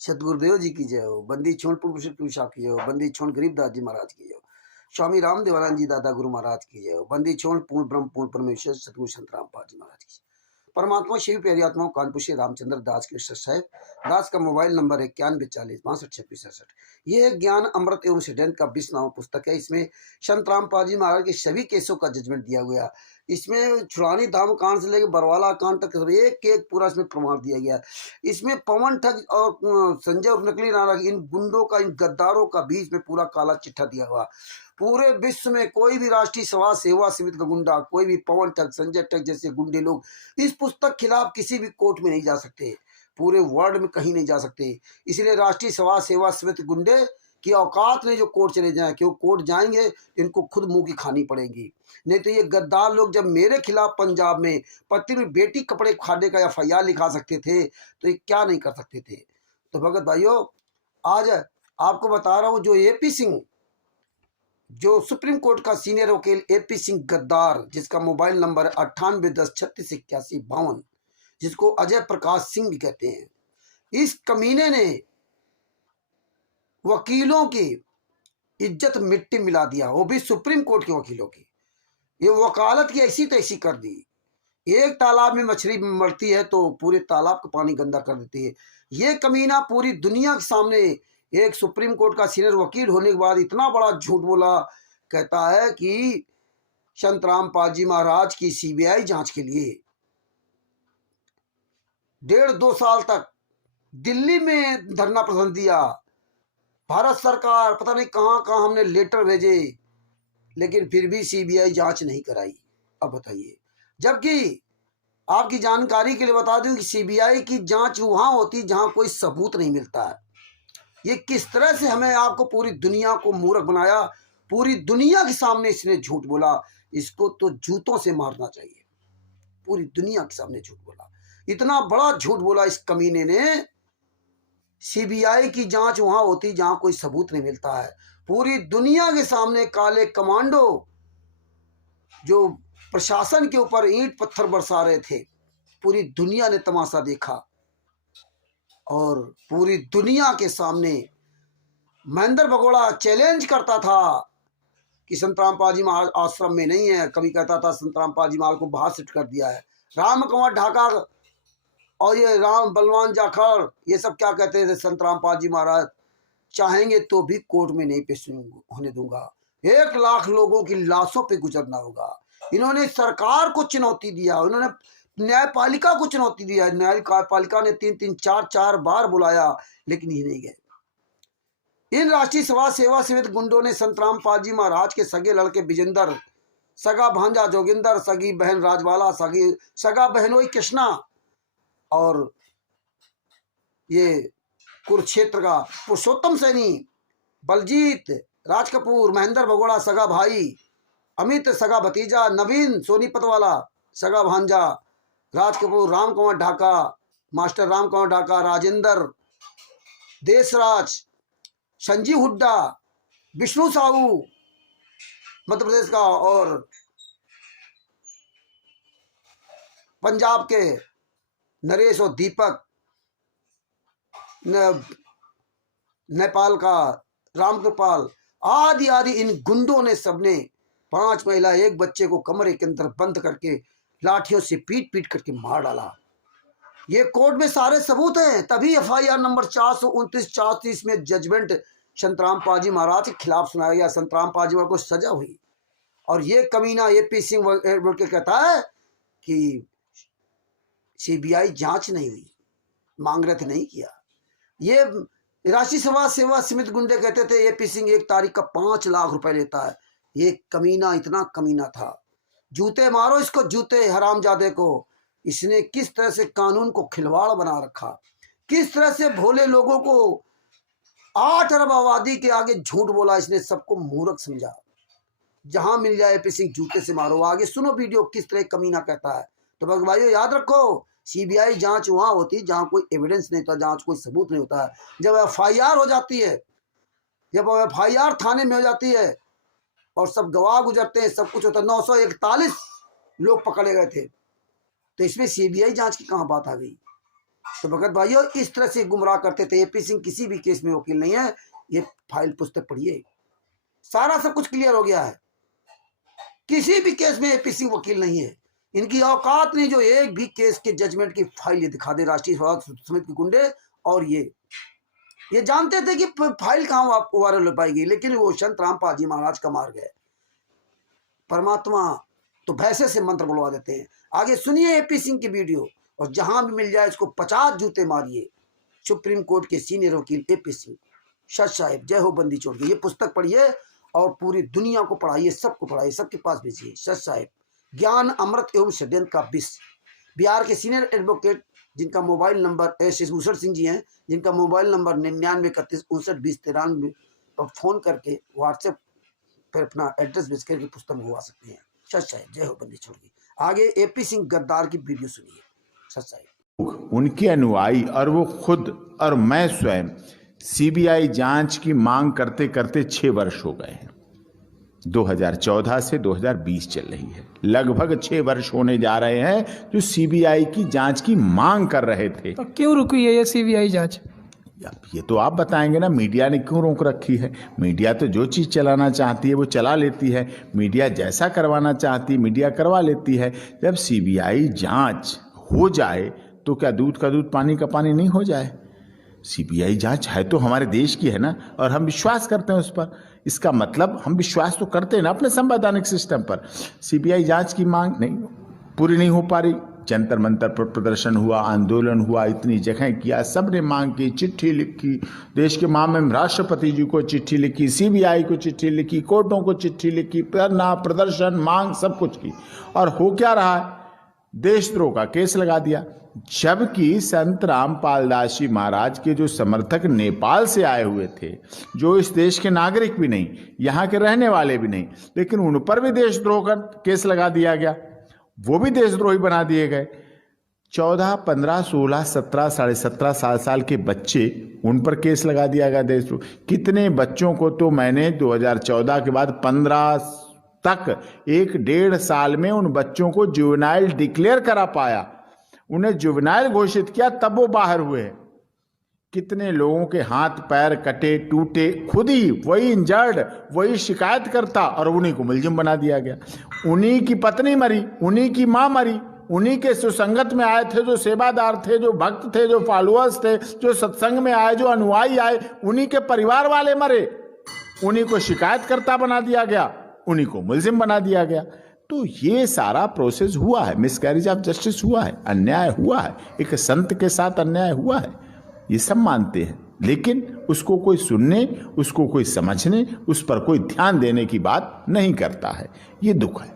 सतगुरुदेव जी की जय हो। बंदी छोड़ पूर्व की जय हो। बंदी छोड़ गरीबदास जी महाराज की जय हो। स्वामी रामदेवानंद जी दादा गुरु महाराज की जय हो। बंदी छोड़ पूर्ण ब्रह्म पूर्ण परमेश्वर सतगुरु संत रामपाल जी महाराज की। परमात्मा शिव प्यारी आत्माओं कानपुर से रामचंद्र दास कृष्ण साहेब दास का मोबाइल नंबर 9140 62 36 67। ये ज्ञान अमृत एवं सिद्धांत का 20वां पुस्तक है। इसमें संत रामपाल जी महाराज के सभी केसों का जजमेंट दिया गया। इसमें छुड़ानी धाम कांड से लेकर बरवाला कांड तक एक एक पूरा इसमें प्रमाण दिया गया। इसमें पवन ठग और संजय और नकली नारायण इन गुंडों का, इन गद्दारों का भी इसमें पूरा काला चिट्ठा दिया हुआ। पूरे विश्व में कोई भी राष्ट्रीय समाज सेवा समिति का गुंडा, कोई भी पवन ठग, संजय ठग जैसे गुंडे लोग इस पुस्तक खिलाफ किसी भी कोर्ट में नहीं जा सकते, पूरे वर्ल्ड में कहीं नहीं जा सकते। इसलिए राष्ट्रीय समाज सेवा समिति गुंडे की औकात नहीं जो कोर्ट चले जाएं, क्यों कोर्ट जाएंगे इनको खुद मुंह की खानी पड़ेगी। नहीं तो ये गद्दार लोग जब मेरे खिलाफ पंजाब में पति में बेटी कपड़े फाड़ने का FIR लिखा सकते थे तो ये क्या नहीं कर सकते थे। तो भगत भाइयों, आज आपको बता रहा हूं, जो AP सिंह, जो सुप्रीम कोर्ट का सीनियर वकील AP सिंह गद्दार, जिसका मोबाइल नंबर 9810368152, जिसको अजय प्रकाश सिंह भी कहते हैं, इस कमीने ने वकीलों की इज्जत मिट्टी मिला दिया, वो भी सुप्रीम कोर्ट के वकीलों की। ये वकालत की ऐसी तैसी कर दी। एक तालाब में मछली मरती है तो पूरे तालाब का पानी गंदा कर देती है। ये कमीना पूरी दुनिया के सामने एक सुप्रीम कोर्ट का सीनियर वकील होने के बाद इतना बड़ा झूठ बोला, कहता है कि संत रामपाल जी महाराज की CBI जांच के लिए 1.5-2 साल तक दिल्ली में धरना प्रदर्शन दिया। भारत सरकार पता नहीं कहां कहां हमने लेटर भेजे, लेकिन फिर भी CBI जांच नहीं कराई। अब बताइए, जबकि आपकी जानकारी के लिए बता दूं कि CBI की जांच वहां होती जहां कोई सबूत नहीं मिलता है। ये किस तरह से हमें आपको पूरी दुनिया को मूर्ख बनाया, पूरी दुनिया के सामने इसने झूठ बोला। इसको तो जूतों से मारना चाहिए। पूरी दुनिया के सामने झूठ बोला, इतना बड़ा झूठ बोला इस कमीने ने। CBI की जांच वहां होती जहां कोई सबूत नहीं मिलता है। पूरी दुनिया के सामने काले कमांडो जो प्रशासन के ऊपर ईंट पत्थर बरसा रहे थे, पूरी दुनिया ने तमाशा देखा। और पूरी दुनिया के सामने महेंद्र भगोड़ा चैलेंज करता था कि संत रामपाल जी महाराज आश्रम में नहीं है। कभी कहता था संत रामपाल जी महाराज को बाहर शिफ्ट कर दिया है। राम कुमार ढाका और ये राम बलवान जाखड़, ये सब क्या कहते थे, संत रामपाल जी महाराज चाहेंगे तो भी कोर्ट में नहीं पेश होने दूंगा, 1 लाख लोगों की लाशों पे गुजरना होगा। इन्होंने सरकार को चुनौती दिया, उन्होंने न्यायपालिका को चुनौती दिया। न्यायपालिका ने 3-3 4-4 बार बुलाया, लेकिन ये नहीं गए। इन राष्ट्रीय समाज सेवा समिति गुंडों ने संत रामपाल जी महाराज के सगे लड़के विजेंद्र, सगा भांजा जोगिंदर, सगी बहन राजवाला, सगा बहनोई कृष्णा और ये कुरुक्षेत्र का पुरुषोत्तम सैनी, बलजीत, राज कपूर, महेंद्र भगोड़ा सगा भाई, अमित सगा भतीजा, नवीन सोनीपत वाला सगा भांजा, राज कपूर, राम कुमार ढाका, मास्टर राम कुमार ढाका, राजेंद्र, देशराज, संजीव हुड्डा, विष्णु साहू मध्य प्रदेश का, और पंजाब के नरेश और दीपक, नेपाल का रामकृपाल, आदि आदि इन गुंडों ने सबने 5 महिला 1 बच्चे को कमरे के अंदर बंद करके लाठियों से पीट पीट करके मार डाला। ये कोर्ट में सारे सबूत हैं, तभी FIR नंबर 429-430 में जजमेंट संत रामपाल जी महाराज के खिलाफ सुनाया गया। संत रामपाल जी महाराज को सजा हुई। और ये कमीना AP सिंह बोल के कहता है कि CBI जांच नहीं हुई, मांग रहे थे, नहीं किया। ये राष्ट्रीय समाज सेवा समिति गुंडे कहते थे AP सिंह 1 तारीख का 5 लाख रुपए लेता है। ये कमीना इतना कमीना था। जूते मारो इसको, जूते हरामजादे को। इसने किस तरह से कानून को खिलवाड़ बना रखा, किस तरह से भोले लोगों को 8 अरब आबादी के आगे झूठ बोला। इसने सबको मूर्ख समझा। जहां मिल जाए AP सिंह जूते से मारो। आगे सुनो वीडियो किस तरह कमीना कहता है। तो भाइयों याद रखो, CBI जांच वहां होती जहां कोई एविडेंस नहीं होता, जहां कोई सबूत नहीं होता है। जब FIR हो जाती है, जब FIR थाने में हो जाती है और सब गवाह गुजरते हैं, सब कुछ होता है। 941 लोग पकड़े गए थे, तो इसमें CBI जांच की कहां बात आ गई। तो भगत भाइयों, इस तरह से गुमराह करते थे। एपी सिंह किसी भी केस में वकील नहीं है। ये फाइल पुस्तक पढ़िए, सारा सब कुछ क्लियर हो गया है। किसी भी केस में एपी सिंह वकील नहीं है। इनकी औकात नहीं जो एक भी केस के जजमेंट की फाइल ये दिखा दे राष्ट्रीय स्वास्थ्य समिति के गुंडे। और ये जानते थे कि फाइल कहां वायरल हो पाएगी, लेकिन वो संत रामपाल जी महाराज का मार गए। परमात्मा तो भैंसे से मंत्र बुलवा देते हैं। आगे सुनिए एपी सिंह की वीडियो, और जहां भी मिल जाए इसको 50 जूते मारिए। सुप्रीम कोर्ट के सीनियर वकील एपी सिंह, सच साहिब जय हो बंदी छोड़ के। ये पुस्तक पढ़िए और पूरी दुनिया को पढ़ाइए, सबको पढ़ाइए, सबके पास भेजिए। सच साहिब, ज्ञान अमृत एवं षड्यंत्र का विष। बिहार के सीनियर एडवोकेट जिनका मोबाइल नंबर भूषण सिंह जी हैं, जिनका मोबाइल नंबर 9931592093 पर फोन करके व्हाट्सएप पर अपना एड्रेस भेज करके पुस्तक मंगवा सकते हैं। सच साहिब जय हो बंदी छोड़ के। आगे एपी सिंह गद्दार की वीडियो सुनिए। सच साहिब, उनके अनुयायी और वो खुद और मैं स्वयं सीबीआई जांच की मांग करते करते 6 वर्ष हो गए हैं। 2014 से 2020 चल रही है। लगभग 6 वर्ष होने जा रहे हैं जो सीबीआई की जांच की मांग कर रहे थे। तो क्यों रुकी है ये सीबीआई जांच? ये तो आप बताएंगे ना, मीडिया ने क्यों रोक रखी है। मीडिया तो जो चीज़ चलाना चाहती है वो चला लेती है। मीडिया जैसा करवाना चाहती है मीडिया करवा लेती है। जब सीबीआई जांच हो जाए तो क्या दूध का दूध पानी का पानी नहीं हो जाए। सीबीआई जांच है तो हमारे देश की है ना, और हम विश्वास करते हैं उस पर। इसका मतलब हम विश्वास तो करते हैं ना अपने संवैधानिक सिस्टम पर। सीबीआई जांच की मांग नहीं पूरी नहीं हो पा रही। जंतर मंतर पर प्रदर्शन हुआ, आंदोलन हुआ, इतनी जगह किया, सब ने मांग की, चिट्ठी लिखी, देश के मामले राष्ट्रपति जी को चिट्ठी लिखी, सीबीआई को चिट्ठी लिखी, कोर्टों को चिट्ठी लिखी, धरना प्रदर्शन मांग सब कुछ की, और हो क्या रहा है, देशद्रोह का केस लगा दिया। जबकि संत रामपाल दास जी महाराज के जो समर्थक नेपाल से आए हुए थे, जो इस देश के नागरिक भी नहीं, यहाँ के रहने वाले भी नहीं, लेकिन उन पर भी देशद्रोह का केस लगा दिया गया, वो भी देशद्रोही बना दिए गए। 14, 15, 16, 17, 17.5 साल के बच्चे, उन पर केस लगा दिया गया देशद्रोह। कितने बच्चों को तो मैंने 2014 के बाद 15 तक 1-1.5 साल में उन बच्चों को जुवेनाइल डिक्लेयर करा पाया, उन्हें जुवेनाइल घोषित किया, तब वो बाहर हुए। कितने लोगों के हाथ पैर कटे टूटे, खुद ही वही इंजर्ड, वही शिकायत करता, और उन्हीं को मुलजिम बना दिया गया। उन्हीं की पत्नी मरी, उन्हीं की मां मरी, उन्हीं के सुसंगत में आए थे, जो सेवादार थे, जो भक्त थे, जो फॉलोअर्स थे, जो सत्संग में आए, जो अनुयायी आए, उन्हीं के परिवार वाले मरे। उन्हीं को शिकायतकर्ता बना दिया गया, उन्हीं को मुलजिम बना दिया गया। तो ये सारा प्रोसेस हुआ है, मिसकैरेज ऑफ जस्टिस हुआ है, अन्याय हुआ है, एक संत के साथ अन्याय हुआ है, ये सब मानते हैं। लेकिन उसको कोई सुनने, उसको कोई समझने, उस पर कोई ध्यान देने की बात नहीं करता है। ये दुख है।